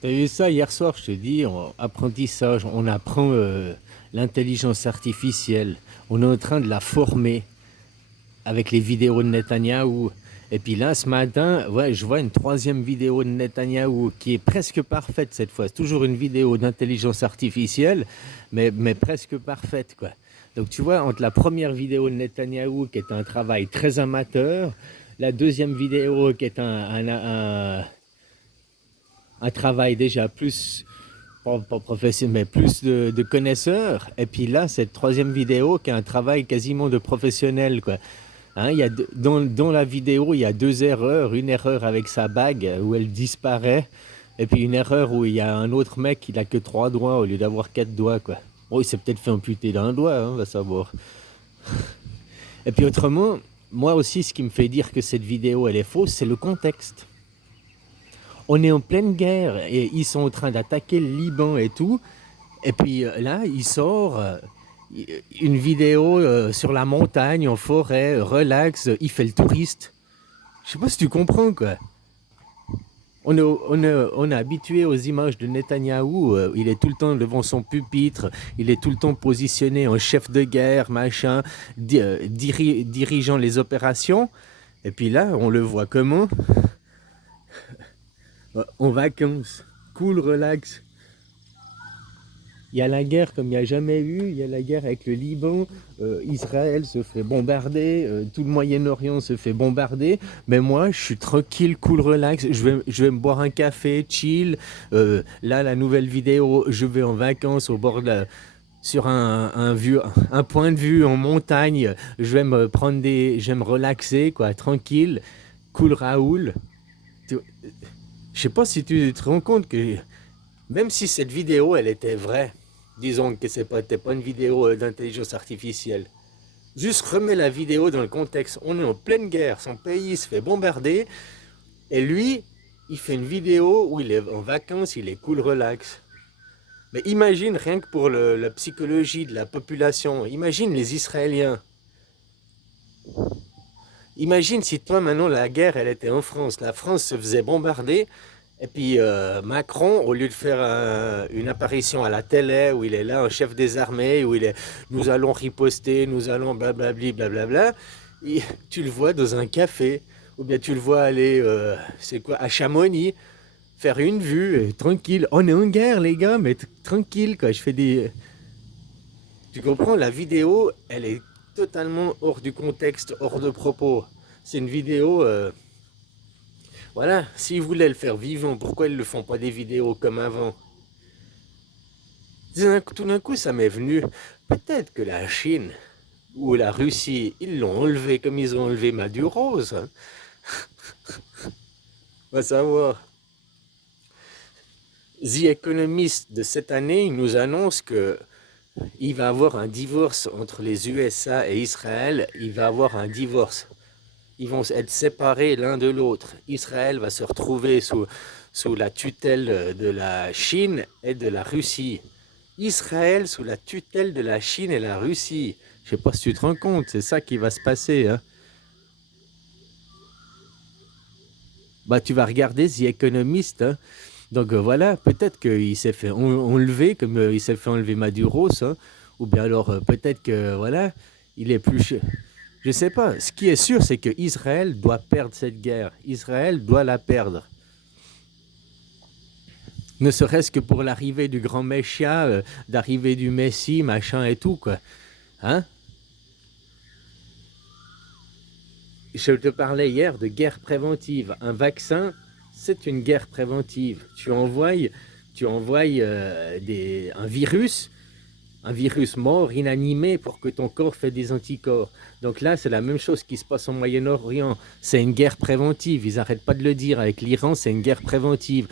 T'as vu ça hier soir, je te dis, apprentissage, on apprend l'intelligence artificielle. On est en train de la former avec les vidéos de Netanyahou. Et puis là, ce matin, ouais, je vois une troisième vidéo de Netanyahou qui est presque parfaite cette fois. C'est toujours une vidéo d'intelligence artificielle, mais presque parfaite, quoi. Donc tu vois, entre la première vidéo de Netanyahou, qui est un travail très amateur, la deuxième vidéo qui est un travail déjà plus pas professionnel, mais plus de connaisseurs. Et puis là, cette troisième vidéo qui est un travail quasiment de professionnel, quoi. Hein, il y a dans la vidéo, il y a deux erreurs. Une erreur avec sa bague où elle disparaît. Et puis une erreur où il y a un autre mec qui n'a que trois doigts au lieu d'avoir quatre doigts, quoi. Bon, il s'est peut-être fait amputer d'un doigt, hein, on va savoir. Et puis autrement, moi aussi, ce qui me fait dire que cette vidéo, elle est fausse, c'est le contexte. On est en pleine guerre et ils sont en train d'attaquer le Liban et tout. Et puis là, il sort une vidéo sur la montagne, en forêt, relax, il fait le touriste. Je sais pas si tu comprends, quoi. On est habitué aux images de Netanyahou. Il est tout le temps devant son pupitre, il est tout le temps positionné en chef de guerre, machin, dirigeant les opérations. Et puis là, on le voit comment? En vacances, cool, relax. Il y a la guerre comme il n'y a jamais eu, il y a la guerre avec le Liban, Israël se fait bombarder, tout le Moyen-Orient se fait bombarder, mais moi je suis tranquille, cool, relax, je vais me boire un café, chill, là la nouvelle vidéo, je vais en vacances au bord de sur un point de vue en montagne, je vais me relaxer, quoi, tranquille, cool Raoul. Je sais pas si tu te rends compte que même si cette vidéo, elle était vraie, disons que c'était pas une vidéo d'intelligence artificielle, juste remets la vidéo dans le contexte. On est en pleine guerre, son pays se fait bombarder, et lui, il fait une vidéo où il est en vacances, il est cool, relax. Mais imagine rien que pour la psychologie de la population, imagine les Israéliens. Imagine si toi maintenant la guerre elle était en France, la France se faisait bombarder. Et puis Macron, au lieu de faire une apparition à la télé où il est là, un chef des armées, où il est nous allons riposter, nous allons blablabli, blablabla, tu le vois dans un café, ou bien tu le vois aller, c'est quoi, à Chamonix, faire une vue, tranquille. On est en guerre, les gars, mais tranquille, quoi. Je fais des. Tu comprends, la vidéo, elle est totalement hors du contexte, hors de propos. C'est une vidéo. Voilà, s'ils voulaient le faire vivant, pourquoi ils ne le font pas des vidéos comme avant? Tout d'un coup, ça m'est venu. Peut-être que la Chine ou la Russie, ils l'ont enlevé comme ils ont enlevé Maduro, ça. On va savoir. The Economist de cette année, il nous annonce que il va y avoir un divorce entre les USA et Israël. Il va y avoir un divorce. Ils vont être séparés l'un de l'autre. Israël va se retrouver sous la tutelle de la Chine et de la Russie. Israël sous la tutelle de la Chine et la Russie. Je sais pas si tu te rends compte, c'est ça qui va se passer. Hein. Bah, tu vas regarder The Economist. Hein. Donc voilà, peut-être qu'il s'est fait enlever, comme il s'est fait enlever Maduro, ça. Ou bien alors peut-être que voilà, il est plus. Je sais pas. Ce qui est sûr, c'est que Israël doit perdre cette guerre. Israël doit la perdre. Ne serait-ce que pour l'arrivée du grand Messia, d'arrivée du Messie, machin et tout, quoi. Hein? Je te parlais hier de guerre préventive. Un vaccin, c'est une guerre préventive. Tu envoies un virus mort, inanimé, pour que ton corps fait des anticorps. Donc là, c'est la même chose qui se passe au Moyen-Orient. C'est une guerre préventive. Ils n'arrêtent pas de le dire. Avec l'Iran, c'est une guerre préventive.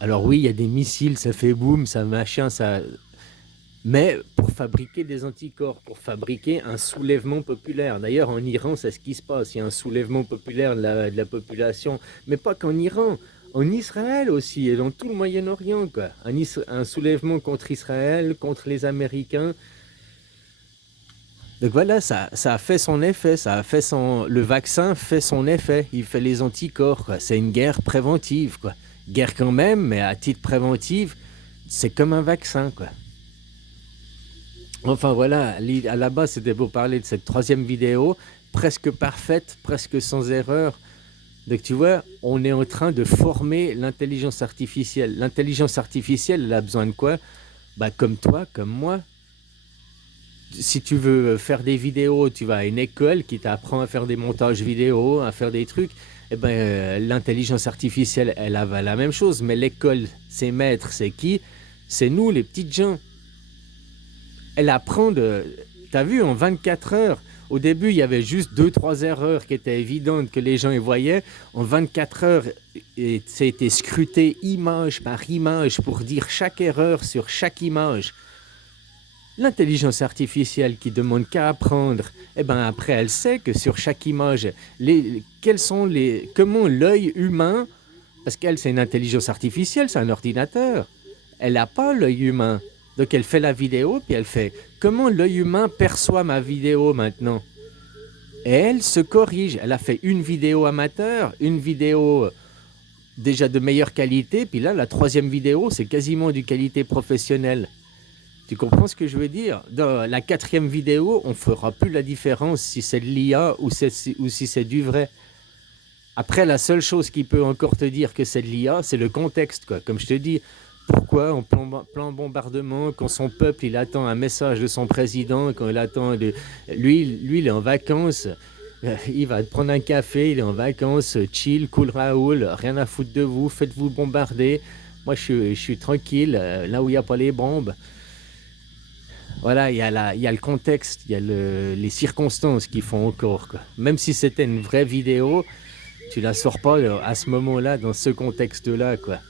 Alors oui, il y a des missiles, ça fait boum, ça machin, ça. Mais pour fabriquer des anticorps, pour fabriquer un soulèvement populaire. D'ailleurs, en Iran, c'est ce qui se passe. Il y a un soulèvement populaire de la population. Mais pas qu'en Iran. En Israël aussi, et dans tout le Moyen-Orient, quoi. Un soulèvement contre Israël, contre les Américains. Donc voilà, ça a fait son effet. Le vaccin fait son effet. Il fait les anticorps, quoi. C'est une guerre préventive, quoi. Guerre quand même, mais à titre préventif, c'est comme un vaccin, quoi. Enfin voilà, à la base, c'était pour parler de cette troisième vidéo, presque parfaite, presque sans erreur. Donc tu vois, on est en train de former l'intelligence artificielle. L'intelligence artificielle, elle a besoin de quoi? Bah, comme toi, comme moi. Si tu veux faire des vidéos, tu vas à une école qui t'apprend à faire des montages vidéo, à faire des trucs. Eh ben, l'intelligence artificielle, elle a la même chose. Mais l'école, ses maîtres, c'est qui? C'est nous, les petites gens. Elle apprend de... T'as vu, en 24 heures, au début, il y avait juste 2-3 erreurs qui étaient évidentes que les gens y voyaient. En 24 heures, ça a été scruté image par image pour dire chaque erreur sur chaque image. L'intelligence artificielle qui demande qu'à apprendre, eh ben après, elle sait que sur chaque image, comment l'œil humain, parce qu'elle, c'est une intelligence artificielle, c'est un ordinateur, elle n'a pas l'œil humain. Donc elle fait la vidéo, puis elle fait comment l'œil humain perçoit ma vidéo maintenant. Et elle se corrige. Elle a fait une vidéo amateur, une vidéo déjà de meilleure qualité, puis là, la troisième vidéo, c'est quasiment de qualité professionnelle. Tu comprends ce que je veux dire? Dans la quatrième vidéo, on ne fera plus la différence si c'est de l'IA ou si c'est du vrai. Après, la seule chose qui peut encore te dire que c'est de l'IA, c'est le contexte, quoi. Comme je te dis, pourquoi en plein bombardement, quand son peuple il attend un message de son président, quand il attend lui il est en vacances, il va prendre un café, il est en vacances, chill, cool Raoul, rien à foutre de vous, faites-vous bombarder. Moi je suis tranquille, là où il n'y a pas les bombes. Voilà, il y a le contexte, il y a les circonstances qui font encore, quoi. Même si c'était une vraie vidéo, tu la sors pas à ce moment-là, dans ce contexte-là, quoi.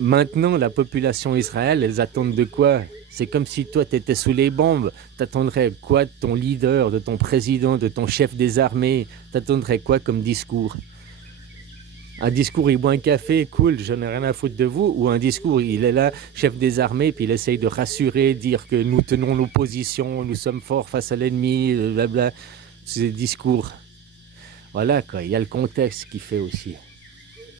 Maintenant, la population Israël, elles attendent de quoi? C'est comme si toi, tu étais sous les bombes. T'attendrais quoi de ton leader, de ton président, de ton chef des armées? T'attendrais quoi comme discours? Un discours, il boit un café, cool, j'en ai rien à foutre de vous. Ou un discours, il est là, chef des armées, puis il essaye de rassurer, dire que nous tenons nos positions, nous sommes forts face à l'ennemi, blabla. C'est des discours. Voilà, quoi, il y a le contexte qui fait aussi.